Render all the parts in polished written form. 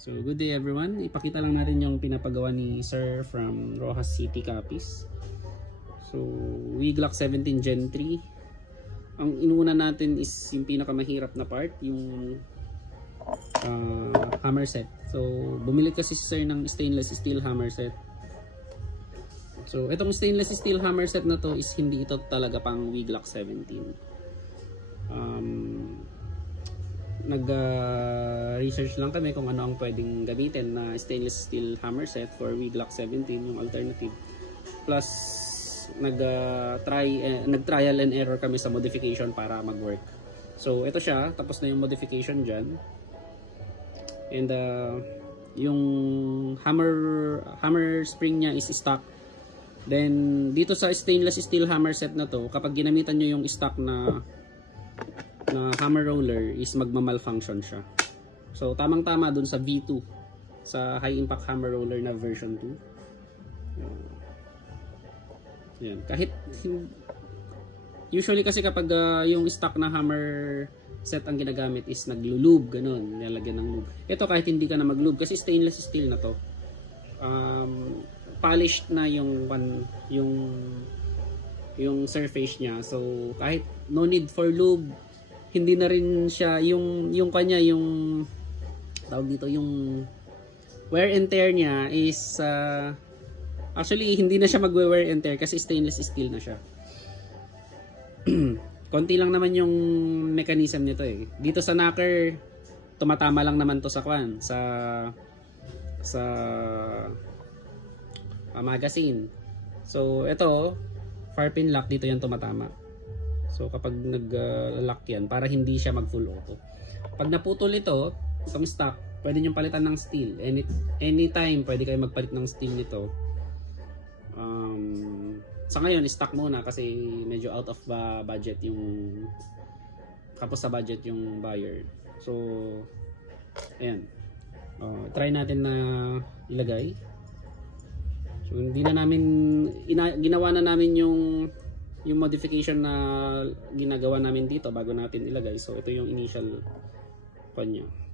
So good day everyone, ipakita lang natin yung pinapagawa ni Sir from Rojas City, Capiz. So WeGlock 17 Gen 3. Ang inuuna natin is yung pinakamahirap na part, yung hammer set. So bumili kasi si Sir ng stainless steel hammer set. So itong stainless steel hammer set na to is hindi ito talaga pang WeGlock 17. Nag-research lang kami kung ano ang pwedeng gamitin na stainless steel hammer set for WeGlock 17, yung alternative. Plus nag-trial and error kami sa modification para mag-work. So ito siya, tapos na yung modification dyan. And yung hammer spring niya is stock. Then dito sa stainless steel hammer set na to, kapag ginamitan nyo yung stock na hammer roller is magma-malfunction siya. So tamang-tama dun sa V2, sa high impact hammer roller na version 2. Yan. Kahit usually kasi kapag yung stock na hammer set ang ginagamit is naglo-lube, ganun, nilalagyan ng lube. Ito kahit hindi ka na mag-lube kasi stainless steel na to. Polished na yung surface niya. So kahit no need for lube, hindi na rin siya yung kanya, yung tawag dito, yung wear and tear niya is actually hindi na siya magwe-wear and tear kasi stainless steel na siya. Konti lang naman yung mechanism nito eh. Dito sa knocker tumatama lang naman to sa magazine. So ito far pin lock, dito yan tumatama. So kapag nag-lock yan, para hindi siya mag-full auto. Pag naputol ito, itong stock, pwede nyo palitan ng steel. Anytime pwede kayo magpalit ng steel nito. Sa ngayon, stock muna kasi medyo out of budget yung kapos sa budget yung buyer. So ayan, try natin na ilagay. So hindi na namin ginawa na namin yung modification na ginagawa namin dito bago natin ilagay. So ito yung initial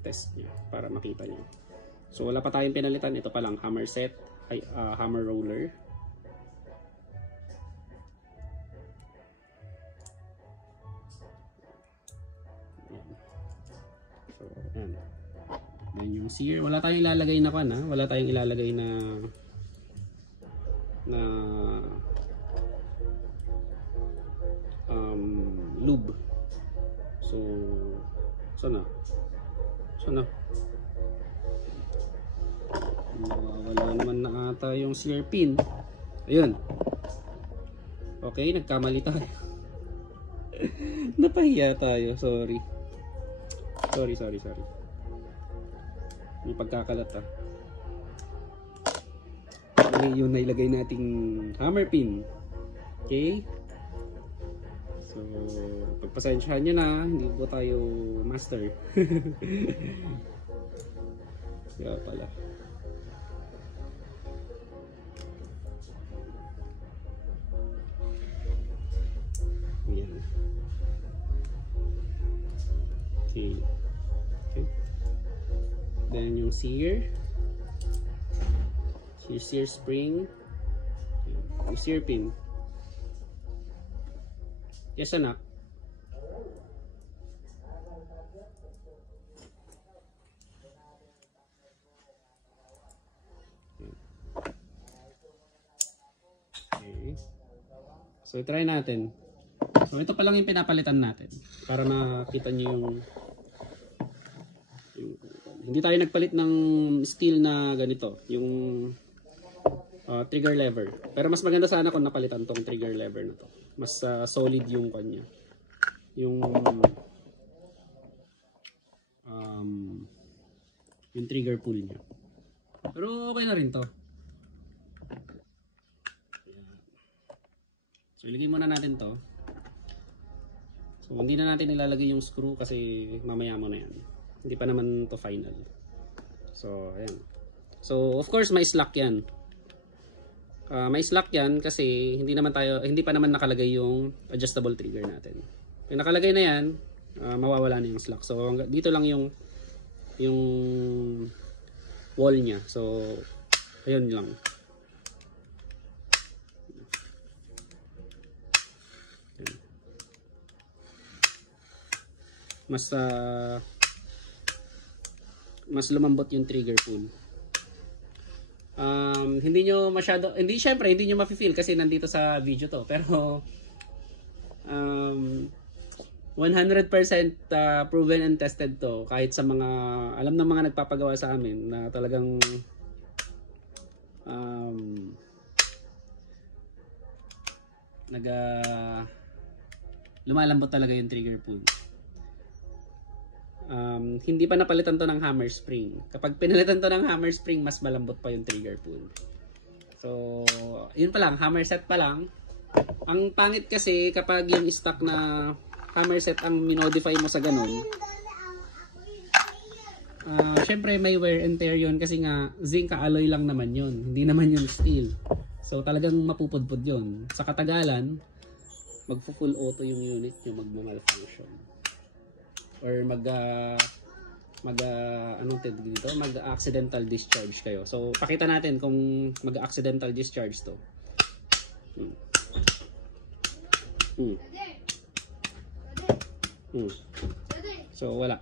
test niya para makita niyo. So wala pa tayong pinalitan, ito pa lang hammer set, hammer roller. So ayan. Then yung sear, wala tayong ilalagay na wala tayong ilalagay na lube. So sana wala naman na ata yung sear pin. Ayun, okay, nagkamali tayo. Napahiya tayo, sorry. May pagkakalat yun na ilagay nating hammer pin. Okay, so pagpasensyahan nyo na, hindi po tayo master. Kaya pala. Ayan. Okay. Then yung sear spring, yung sear pin. Yes anak. Okay. So try natin. So ito pa lang yung pinapalitan natin para makita niyo yung hindi tayo nagpalit ng steel na ganito, yung trigger lever. Pero mas maganda sana kung napalitan tong trigger lever na to. Mas solid yung kanya. Yung trigger pull niya. Pero okay na rin to. So ilagay muna natin to. So hindi na natin ilalagay yung screw kasi mamaya mo na yan. Hindi pa naman to final. So ayan. So of course may slack yan. May slack yan kasi hindi pa naman nakalagay yung adjustable trigger natin. Kung nakalagay na yan, mawawala na yung slack. So dito lang yung wall niya. So ayun lang. Mas lumambot yung trigger pull. Hindi nyo masyado, syempre hindi nyo mafe-feel kasi nandito sa video to, pero 100% proven and tested to kahit sa mga alam ng mga nagpapagawa sa amin na talagang lumalambot talaga yung trigger pull. Hindi pa napalitan to ng hammer spring. Kapag pinalitan to ng hammer spring, mas malambot pa yung trigger pull. So, yun pa lang, hammer set pa lang. Ang pangit kasi kapag yung stock na hammer set ang minodify mo sa ganun. Syempre may wear and tear yun kasi nga zinc alloy lang naman yun. Hindi naman yun steel. So, talagang mapupudpud yun. Sa katagalan, magpo-full auto yung unit nyo, magma-malfunction. Or mag-accidental discharge kayo. So, pakita natin kung mag-accidental discharge to. So, wala.